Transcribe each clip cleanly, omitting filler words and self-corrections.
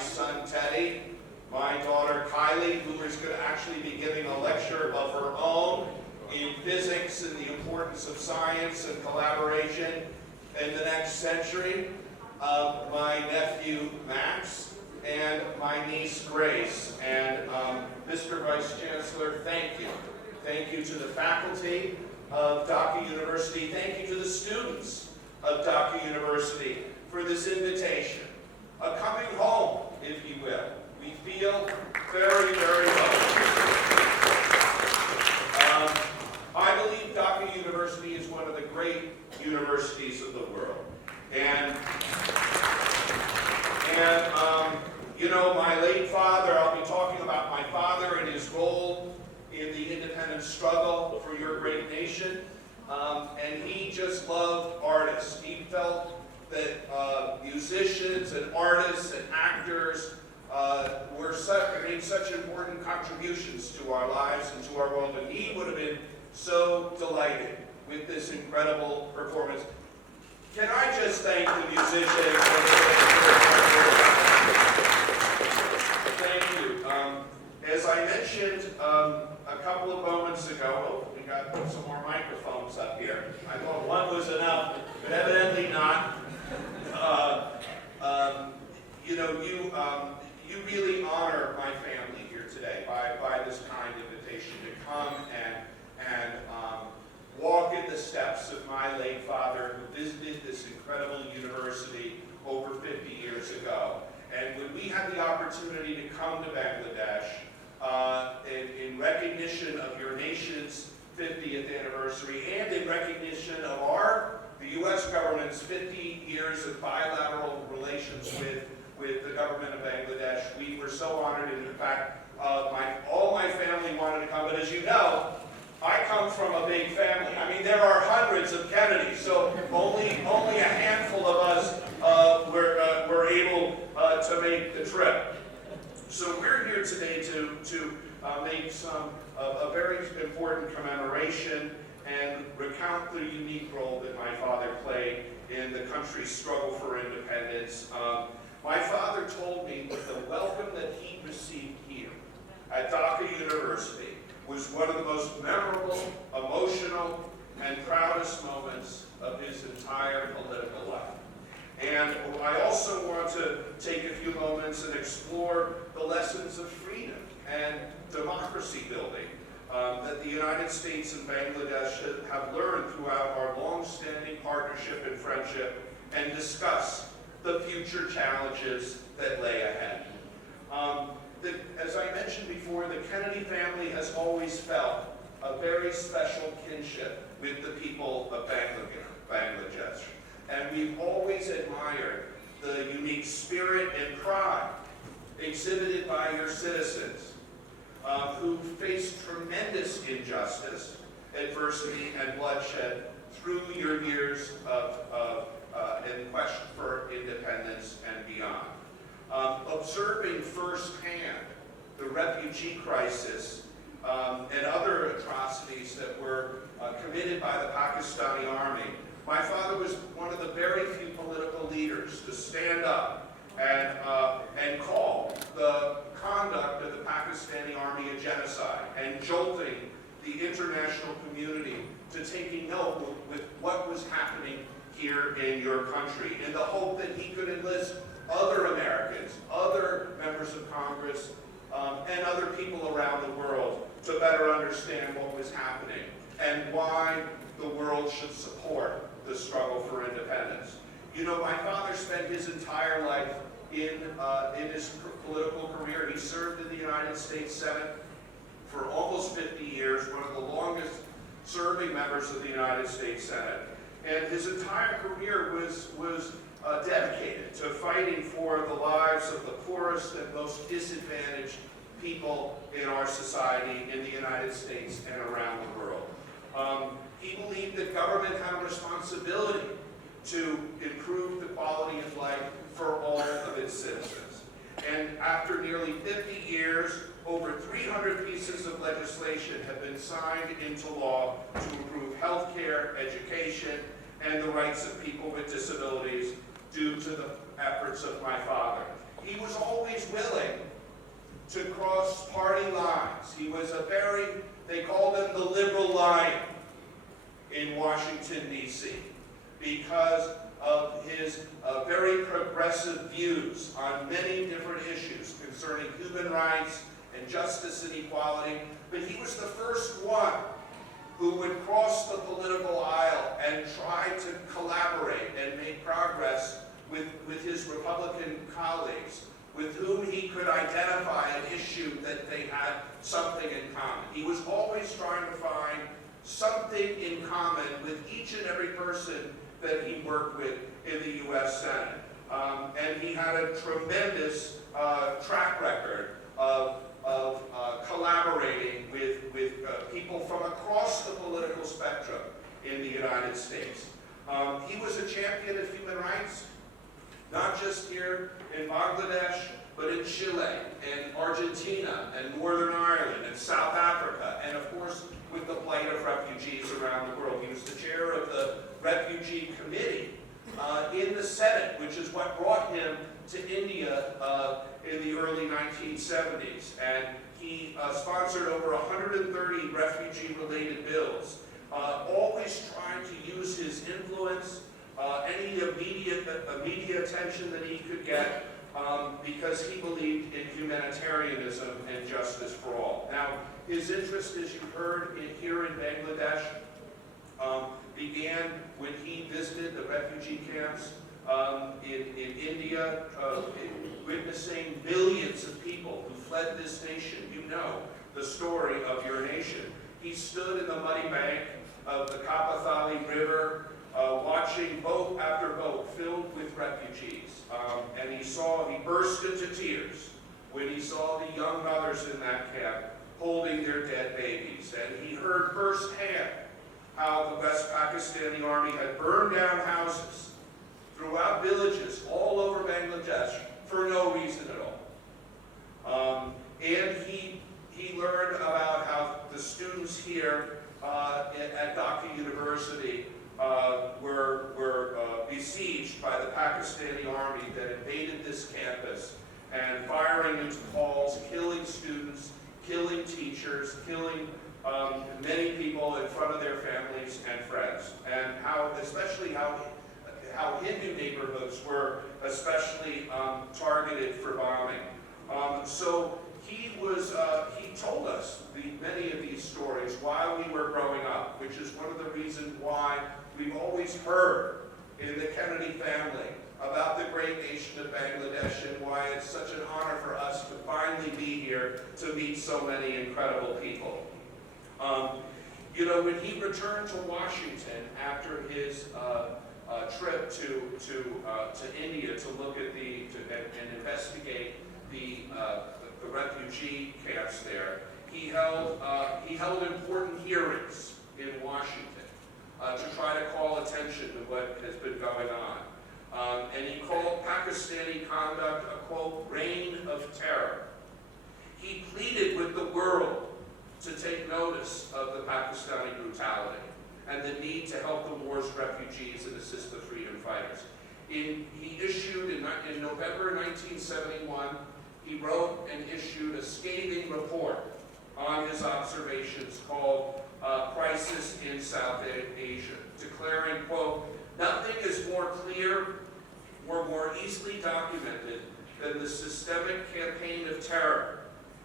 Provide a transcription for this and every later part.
son Teddy, my daughter Kylie, who is going to actually be giving a lecture of her own in physics and the importance of science and collaboration in the next century, my nephew Max, and my niece Grace. And Mr. Vice Chancellor, thank you. Thank you to the faculty of Dhaka University. Thank you to the students of Dhaka University for this invitation. A coming home, if you will. We feel very, very welcome. I believe Dhaka University is one of the great universities of the world. And you know, my late father, I'll be talking about my father and his role in the independence struggle for your great nation. And he just loved artists. He felt that musicians and artists and actors made such important contributions to our lives and to our world, and he would have been so delighted with this incredible performance. Can I just thank the musicians? Thank you. As I mentioned a couple of moments ago, we got some more microphones up here. I thought one was enough, but evidently not. You know, you really honor my family here today by this kind invitation to come and walk in the steps of my late father, who visited this incredible university over 50 years ago. And when we had the opportunity to come to Bangladesh in recognition of your nation's 50th anniversary and in recognition of the U.S. government's 50 years of bilateral relations with the government of Bangladesh, we were so honored. And in fact, all my family wanted to come. But as you know, I come from a big family. I mean, there are hundreds of Kennedys, so only a handful of us were able to make the trip. So we're here today to make a very important commemoration and recount the unique role that my father played in the country's struggle for independence. My father told me that the welcome that he received here at Dhaka University was one of the most memorable, emotional, and proudest moments of his entire political life. And I also want to take a few moments and explore the lessons of freedom and democracy building that the United States and Bangladesh have learned throughout our long-standing partnership and friendship, and discuss the future challenges that lay ahead. As I mentioned before, the Kennedy family has always felt a very special kinship with the people of Bangladesh. And we've always admired the unique spirit and pride exhibited by your citizens who faced tremendous injustice, adversity, and bloodshed through your years in quest for independence and beyond. Observing firsthand the refugee crisis and other atrocities that were committed by the Pakistani army, my father was one of the very few political leaders to stand up and call the conduct of the Pakistani army a genocide, and jolting the international community to taking note with what was happening here in your country, in the hope that he could enlist other Americans, other members of Congress, and other people around the world to better understand what was happening and why the world should support the struggle for independence. You know, my father spent his entire life in his political career. He served in the United States Senate for almost 50 years, one of the longest serving members of the United States Senate. And his entire career was dedicated to fighting for the lives of the poorest and most disadvantaged people in our society in the United States and around the world. He believed that government had a responsibility to improve the quality of life for all of its citizens. And after nearly 50 years, over 300 pieces of legislation have been signed into law to improve health care, education, and the rights of people with disabilities due to the efforts of my father. He was always different issues concerning human rights and justice and equality, but he was the first one who would cross the political aisle and try to collaborate and make progress with his Republican colleagues, with whom he could identify an issue that they had something in common. He was always trying to find something in common with each and every person that he worked with in the U.S. Senate. And he had a tremendous track record of collaborating with people from across the political spectrum in the United States. He was a champion of human rights, not just here in Bangladesh, but in Chile and Argentina and Northern Ireland and South Africa, and of course with the plight of refugees around the world. He was the chair of the Refugee Committee in the Senate, which is what brought him to India in the early 1970s. And he sponsored over 130 refugee-related bills, always trying to use his influence, any media attention that he could get, because he believed in humanitarianism and justice for all. Now, his interest, as you heard, here in Bangladesh began when he visited the refugee camps in India, witnessing millions of people who fled this nation. You know the story of your nation. He stood in the muddy bank of the Kapathali River, watching boat after boat filled with refugees. And he burst into tears when he saw the young mothers in that camp holding their dead babies. And he heard firsthand how the West Pakistani Army had burned down houses throughout villages all over Bangladesh for no reason at all. And he learned about how the students here at Dhaka University were besieged by the Pakistani Army that invaded this campus and firing into halls, killing students, killing teachers, killing many people in front of their families and friends, and especially how Hindu neighborhoods were especially targeted for bombing. So he told us many of these stories while we were growing up, which is one of the reasons why we've always heard in the Kennedy family about the great nation of Bangladesh and why it's such an honor for us to finally be here to meet so many incredible people. You know, when he returned to Washington after his trip to India to look at and investigate the refugee camps there, he held important hearings in Washington to try to call attention to what has been going on. And he called Pakistani conduct a, quote, reign of terror. He pleaded with the world to take notice of the Pakistani brutality and the need to help the war's refugees and assist the freedom fighters. He issued, in November 1971, he wrote and issued a scathing report on his observations called Crisis in South Asia, declaring, quote, nothing is more clear or more easily documented than the systemic campaign of terror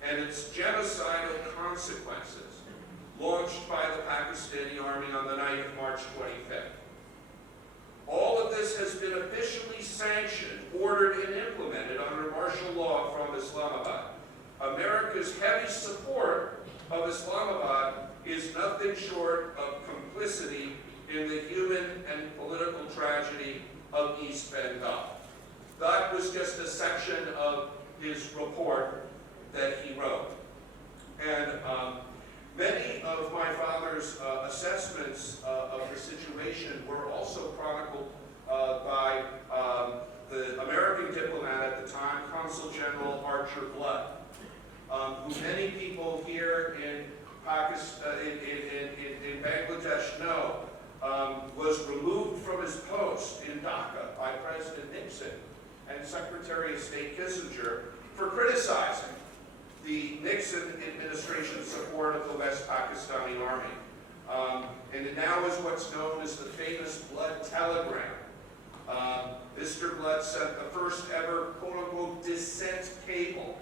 and its genocidal consequences launched by the Pakistani Army on the night of March 25th. All of this has been officially sanctioned, ordered, and implemented under martial law from Islamabad. America's heavy support of Islamabad is nothing short of complicity in the human and political tragedy of East Bengal. That was just a section of his report that he wrote. And many of my father's assessments of the situation were also chronicled by the American diplomat at the time, Consul General Archer Blood, who many people here in Bangladesh know was removed from his post in Dhaka by President Nixon and Secretary of State Kissinger for criticizing the Nixon administration's support of the West Pakistani Army. And it now is what's known as the famous blood telegram, Mr. Blood sent the first ever quote-unquote dissent cable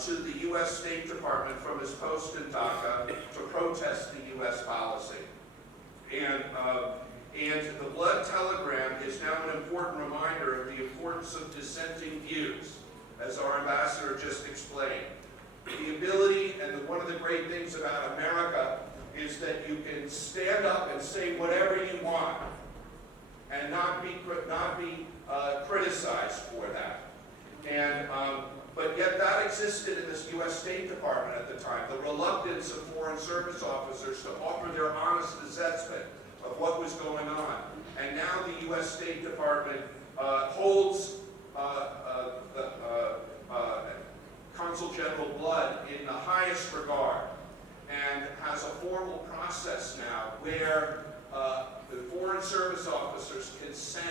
to the U.S. State Department from his post in Dhaka to protest the U.S. policy. And the Blood telegram is now an important reminder of the importance of dissenting views, as our ambassador just explained. The ability, and one of the great things about America is that you can stand up and say whatever you want and not be criticized for that. But yet that existed in this U.S. State Department at the time, the reluctance of Foreign Service officers to offer their honest assessment of what was going on. And now the U.S. State Department holds Consul General Blood in the highest regard and has a formal process now where the Foreign Service officers can send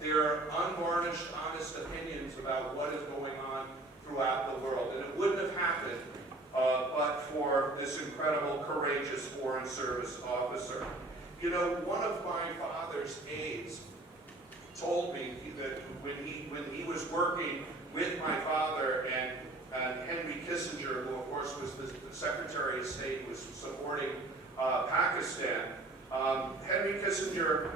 their unvarnished, honest opinions about what is going on throughout the world. And it wouldn't have happened but for this incredible, courageous Foreign Service officer. You know, one of my father's aides told me that when he was working with my father and Henry Kissinger, who of course was the Secretary of State, was supporting Pakistan. Henry Kissinger,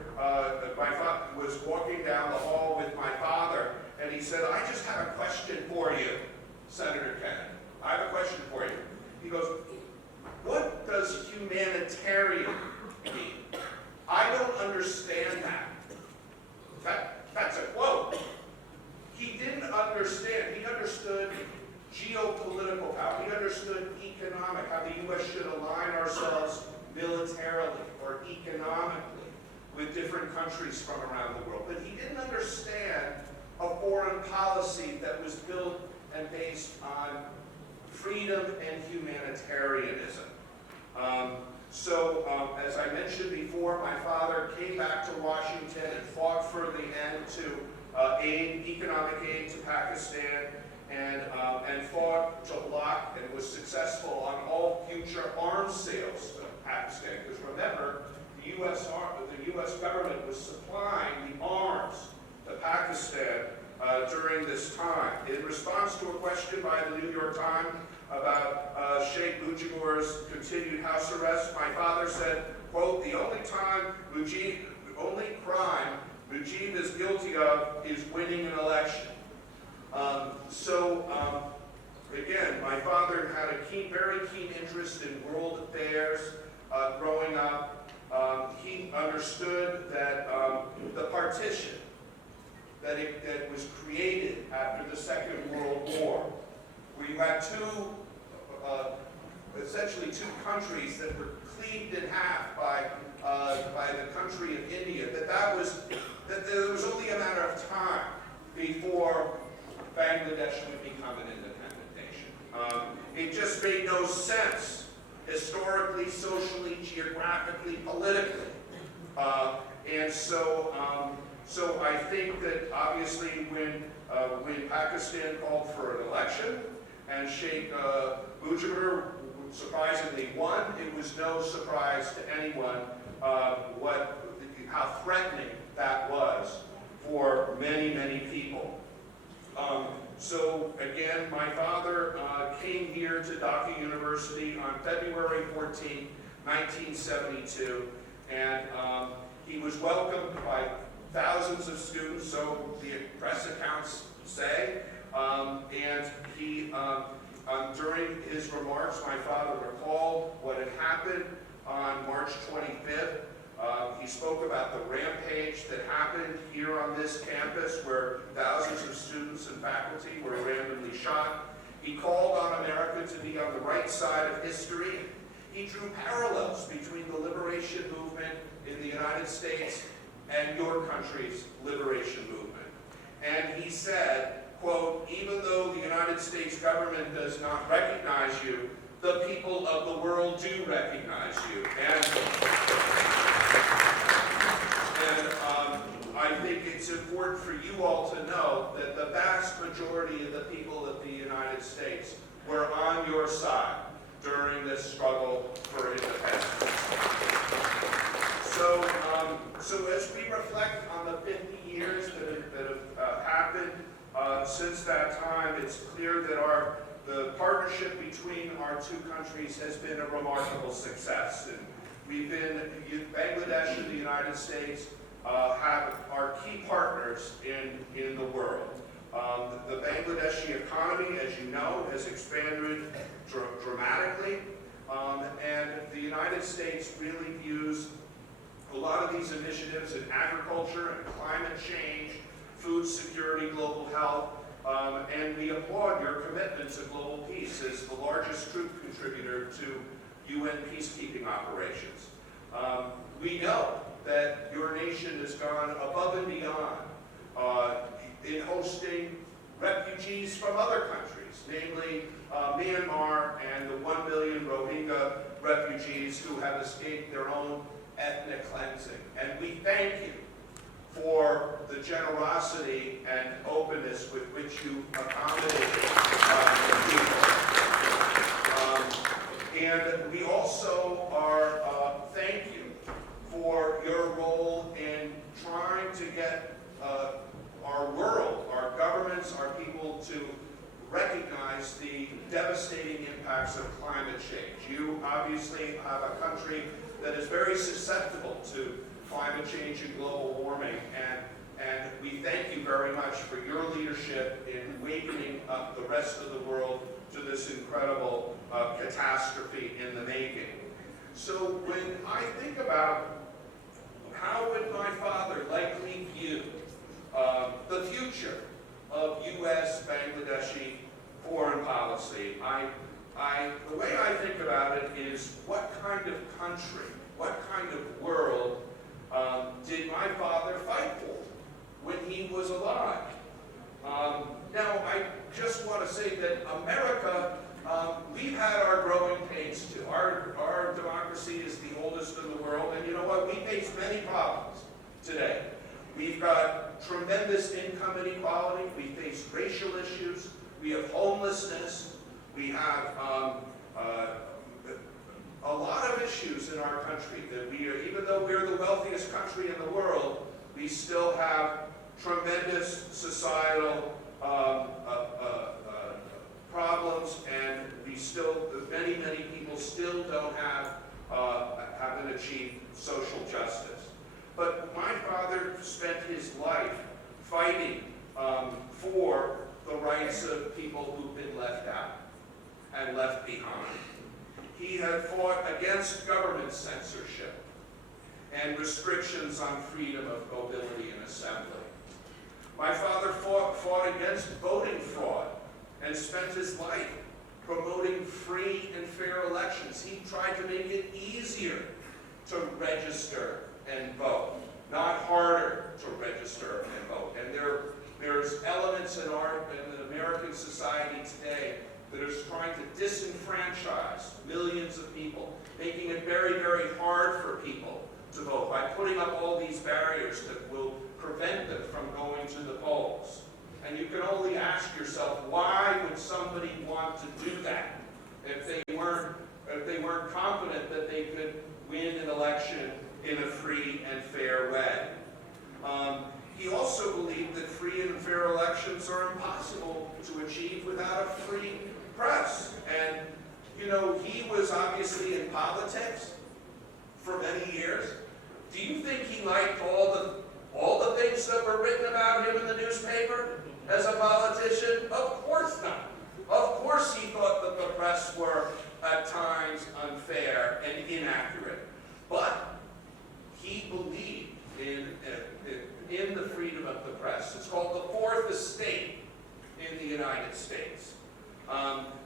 my father, was walking down the hall with my father, and he said, "I just have a question for you, Senator Kennedy. I have a question for you." He goes, "What does humanitarian mean? I don't understand that." That's a quote. He didn't understand. He understood geopolitical power. He understood economic, how the U.S. should align ourselves militarily or economically with different countries from around the world. But he didn't understand a foreign policy that was built and based on freedom and humanitarianism. As I mentioned before, my father came back to Washington and fought for the end to economic aid to Pakistan, and fought to block and was successful on all future arms sales to Pakistan. Because remember, the U.S. government was supplying the arms to Pakistan during this time. In response to a question by the New York Times about Sheikh Mujibur's continued house arrest, my father said, quote, "The only crime Mujib is guilty of is winning an election." Again, my father had a very keen interest in world affairs growing up. He understood that the partition that was created after the Second World War, where you had essentially two countries that were cleaved in half by the country of India, that there was only a matter of time before Bangladesh would become an independent nation. It just made no sense historically, socially, geographically, politically. So I think that obviously when Pakistan called for an election and Sheikh Mujibur surprisingly won, it was no surprise to anyone how threatening that was for many, many people. So again, my father came here to Dhaka University on February 14, 1972, and he was welcomed by thousands of students, so the press accounts say, and he, during his remarks, my father recalled what had happened on March 25th. He spoke about the rampage that happened here on this campus where thousands of students and faculty were randomly shot. He called on America to be on the right side of history. He drew parallels between the liberation movement in the United States and your country's liberation movement. And he said, quote, "Even though the United States government does not recognize you, the people of the world do recognize you." And I think it's important for you all to know that the vast majority of the people of the United States were on your side during this struggle for independence. So as we reflect on the 50 years that have happened since that time, it's clear that the partnership between our two countries has been a remarkable success. And Bangladesh and the United States are key partners in the world. The Bangladeshi economy, as you know, has expanded dramatically, and the United States really views a lot of these initiatives in agriculture and climate change, food security, global health, and we applaud your commitment to global peace as the largest troop contributor to UN peacekeeping operations. We know that your nation has gone above and beyond in hosting refugees from other countries, namely Myanmar and the 1 million Rohingya refugees who have escaped their own ethnic cleansing. And we thank you for the generosity and openness with which you accommodated the people. And we also thank you for your role in trying to get our world, our governments, our people to recognize the devastating impacts of climate change. You obviously have a country that is very susceptible to climate change and global warming, and we thank you very much for your leadership in wakening up the rest of the world to this incredible catastrophe in the making. So when I think about how would my father likely view the future of U.S.-Bangladeshi foreign policy, the way I think about it is what kind of country, what kind of world did my father fight for when he was alive? Now, I just want to say that America, we've had our growing pains too. Our democracy is the oldest in the world, and you know what? We face many problems today. We've got tremendous income inequality. We face racial issues. We have homelessness. We have a lot of issues in our country that even though we're the wealthiest country in the world, we still have tremendous societal problems, and many people still haven't achieved social justice. But my father spent his life fighting for the rights of people who've been left out and left behind. He had fought against government censorship and restrictions on freedom of mobility and assembly. My father fought against voting fraud and spent his life promoting free and fair elections. He tried to make it easier to register and vote, not harder to register and vote. And there's elements in American society today that is trying to disenfranchise millions of people, making it very, very hard for people to vote by putting up all these barriers that will prevent them from going to the polls. And you can only ask yourself, why would somebody want to do that if they weren't confident that they could win an election in a free and fair way? He also believed that free and fair elections are impossible to achieve without a free press. And, you know, he was obviously in politics for many years. Do you think he liked all the things that were written about him in the newspaper as a politician? Of course not. Of course he thought that the press were at times unfair and inaccurate. But he believed in the freedom of the press. It's called the Fourth Estate in the United States.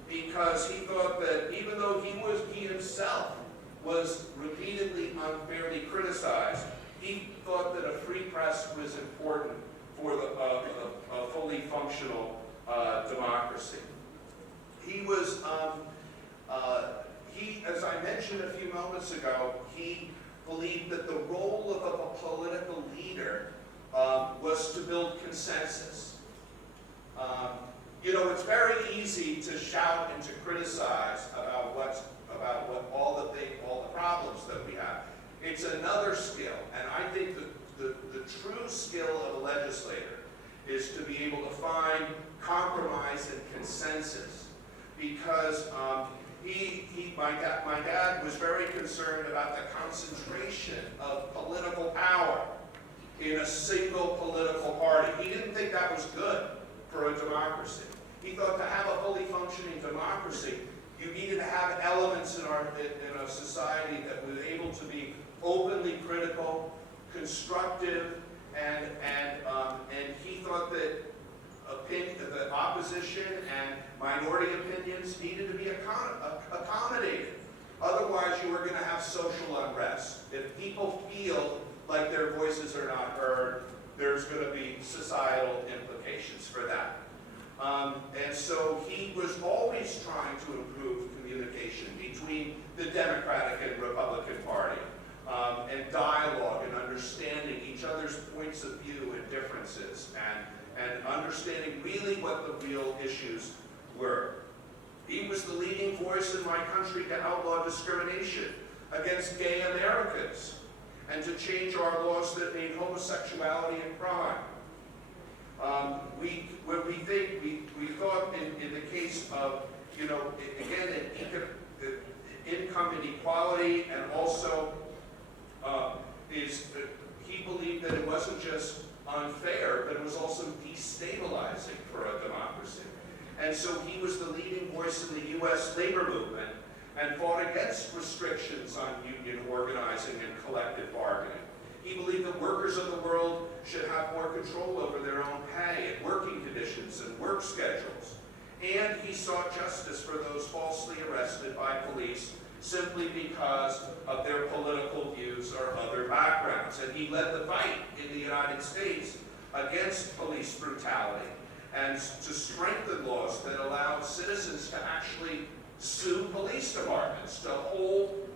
Because he thought that even though he himself was repeatedly unfairly criticized, he thought that a free press was important for a fully functional democracy. He was, as I mentioned a few moments ago, he believed that the role of a political leader was to build consensus. You know, it's very easy to shout and to criticize about all the problems that we have. It's another skill, and I think that the true skill of a legislator is to be able to find compromise and consensus, because my dad was very concerned about the concentration of political power in a single political party. He didn't think that was good for a democracy. He thought to have a fully functioning democracy, you needed to have elements in a society that were able to be openly critical, constructive, and he thought that the opposition and minority opinions needed to be accommodated. Otherwise, you were going to have social unrest. If people feel like their voices are not heard, there's going to be societal implications for that. And so he was always trying to improve communication between the Democratic and Republican Party, and dialogue and understanding each other's points of view and differences, and understanding really what the real issues were. He was the leading voice in my country to outlaw discrimination against gay Americans and to change our laws that made homosexuality a crime. We thought in the case of, again, income inequality, and also he believed that it wasn't just unfair, but it was also destabilizing for a democracy. And so he was the leading voice in the U.S. labor movement and fought against restrictions on union organizing and collective bargaining. He believed that workers of the world should have more control over their own pay and working conditions and work schedules. And he sought justice for those falsely arrested by police simply because of their political views or other backgrounds. And he led the fight in the United States against police brutality and to strengthen laws that allowed citizens to actually sue police departments, to hold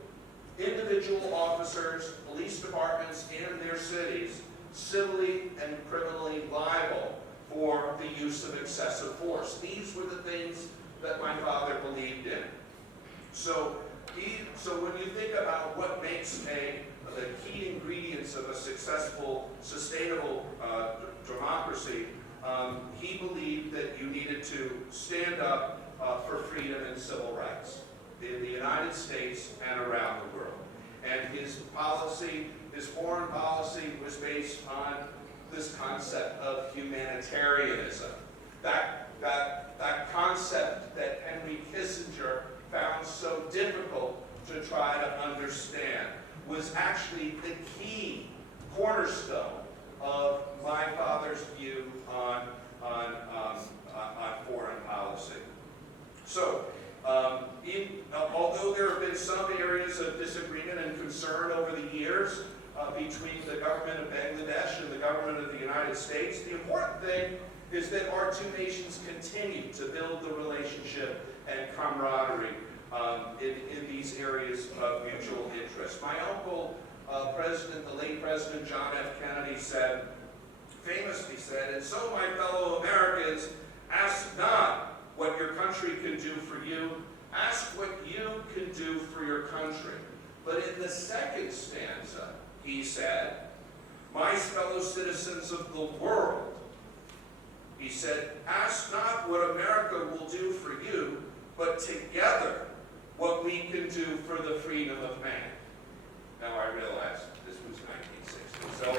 individual officers, police departments in their cities civilly and criminally liable for the use of excessive force. These were the things that my father believed in. So when you think about what makes the key ingredients of a successful, sustainable democracy, he believed that you needed to stand up for freedom and civil rights in the United States and around the world. And his foreign policy was based on this concept of humanitarianism. That concept that Henry Kissinger found so difficult to try to understand was actually the key cornerstone of my father's view on foreign policy. So, although there have been some areas of disagreement and concern over the years between the government of Bangladesh and the government of the United States, the important thing is that our two nations continue to build the relationship and camaraderie in these areas of mutual interest. My uncle, the late President John F. Kennedy famously said, "And so, my fellow Americans, ask not what your country can do for you, ask what you can do for your country." But in the second stanza, he said, "My fellow citizens of the world," he said, "ask not what America will do for you, but together what we can do for the freedom of man." Now I realize this was 1960, so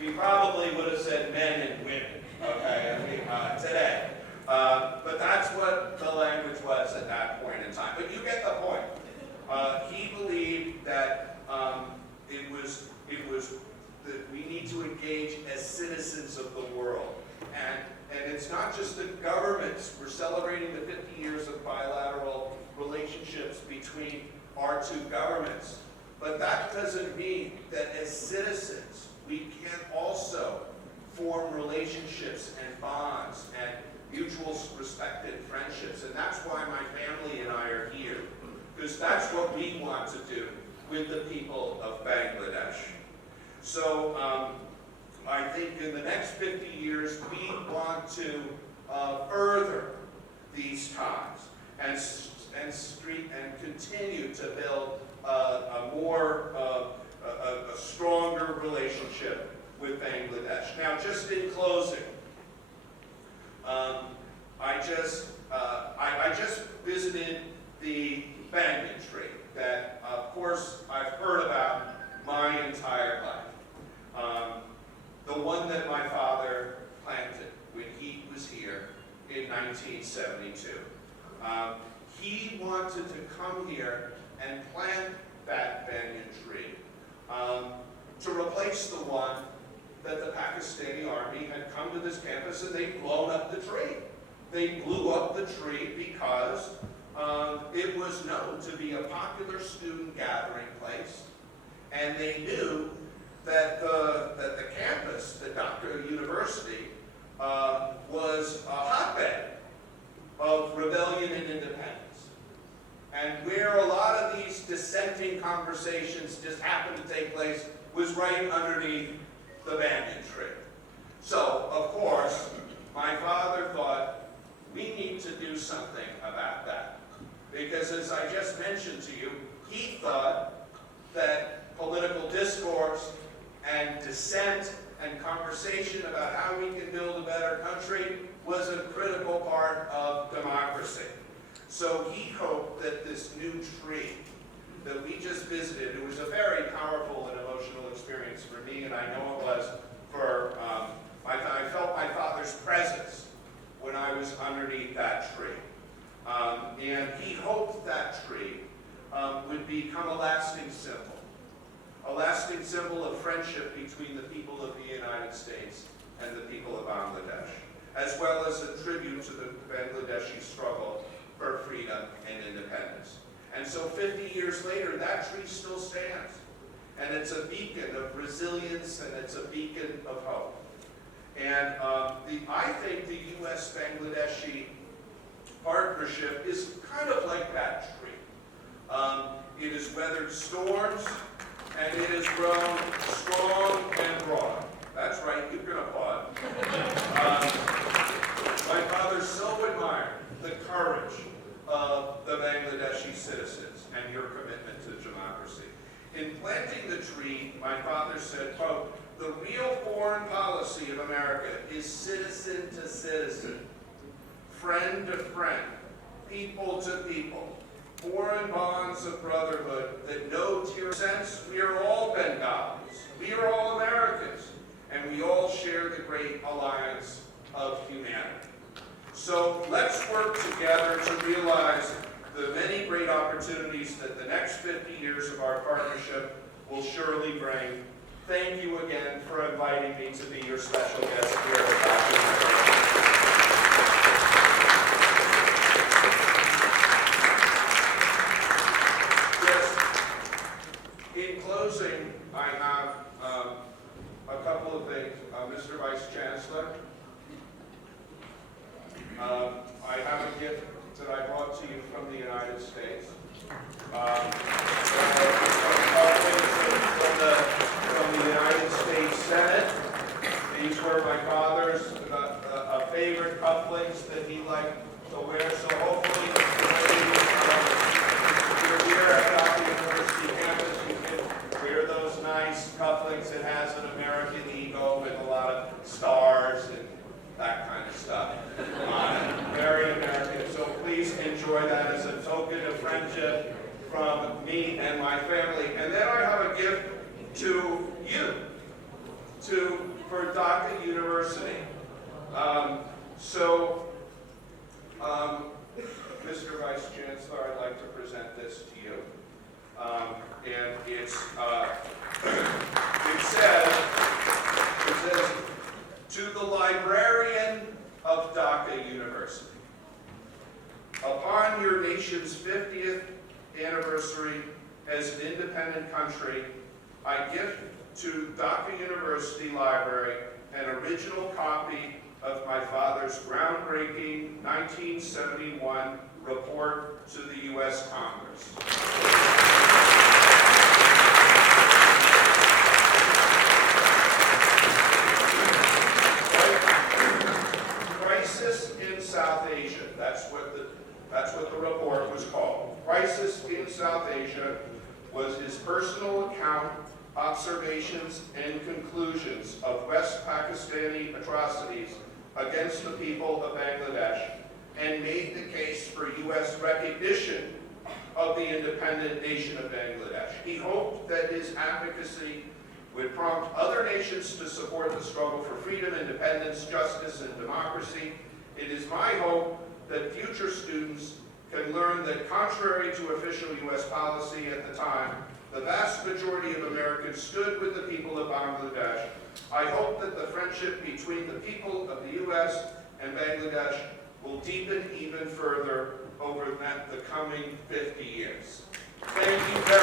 he probably would have said men and women, okay, today. But that's what the language was at that point in time. But you get the point. He believed that it was that we need to engage as citizens of the world. And it's not just the governments. We're celebrating the 50 years of bilateral relationships between our two governments. But that doesn't mean that as citizens, we can also form relationships and bonds and mutual respected friendships. And that's why my family and I are here, because that's what we want to do with the people of Bangladesh. So I think in the next 50 years, we want to further these ties and continue to build a more a stronger relationship with Bangladesh. Now, just in closing, I just visited the banyan tree that, of course, I've heard about my entire life. The one that my father planted when he was here in 1972. He wanted to come here and plant that banyan tree to replace the one that the Pakistani army had come to this campus and they'd blown up the tree. They blew up the tree because it was known to be a popular student gathering place, and they knew that the campus, the Dhaka University, was a hotbed of rebellion and independence. And where a lot of these dissenting conversations just happened to take place was right underneath the banyan tree. So, of course, my father thought, we need to do something about that. Because as I just mentioned to you, he thought that political discourse and dissent and conversation about how we can build a better country was a critical part of democracy. So he hoped that this new tree that we just visited, it was a very powerful and emotional experience for me, and I know it was for, I felt my father's presence when I was underneath that tree. And he hoped that tree would become a lasting symbol of friendship between the people of the United States and the people of Bangladesh, as well as a tribute to the Bangladeshi struggle for freedom and independence. And so 50 years later, that tree still stands. And it's a beacon of resilience, and it's a beacon of hope. And I think the U.S.-Bangladeshi partnership is kind of like that tree. It has weathered storms, and it has grown strong and broad. That's right, you can applaud. My father so admired the courage of the Bangladeshi citizens and your commitment to democracy. In planting the tree, my father said, quote, "The real foreign policy of America is citizen to citizen, friend to friend, people to people, foreign bonds of brotherhood that no tier sense. We are all Bengalis, we are all Americans, and we all share the great alliance of humanity." So let's work together to realize the many great opportunities that the next 50 years of our partnership will surely bring. Thank you again for inviting me to be your special guest here at Dhaka University. Just in closing, I have a couple of things. Mr. Vice Chancellor, I have a gift that I brought to you from the United States. From the United States Senate. These were my father's favorite cufflinks that he liked to wear. So hopefully, if you're here at Dhaka University campus, you can wear those nice cufflinks. It has an American eagle with a lot of stars and that kind of stuff on it. Very American. So please enjoy that as a token of friendship from me and my family. And then I have a gift to you, for Dhaka University. Mr. Vice Chancellor, I'd like to present this to you. And it's, it says, "To the librarian of Dhaka University, upon your nation's 50th anniversary as an independent country, I gift to Dhaka University Library an original copy of my father's groundbreaking 1971 report to the U.S. Congress. Crisis in South Asia, that's what the report was called. Crisis in South Asia was his personal account observations and conclusions of West Pakistani atrocities against the people of Bangladesh and made the case for U.S. recognition of the independent nation of Bangladesh. He hoped that his advocacy would prompt other nations to support the struggle for freedom, independence, justice, and democracy. It is my hope that future students can learn that contrary to official U.S. policy at the time, the vast majority of Americans stood with the people of Bangladesh. I hope that the friendship between the people of the U.S. and Bangladesh will deepen even further over the coming 50 years. Thank you very much.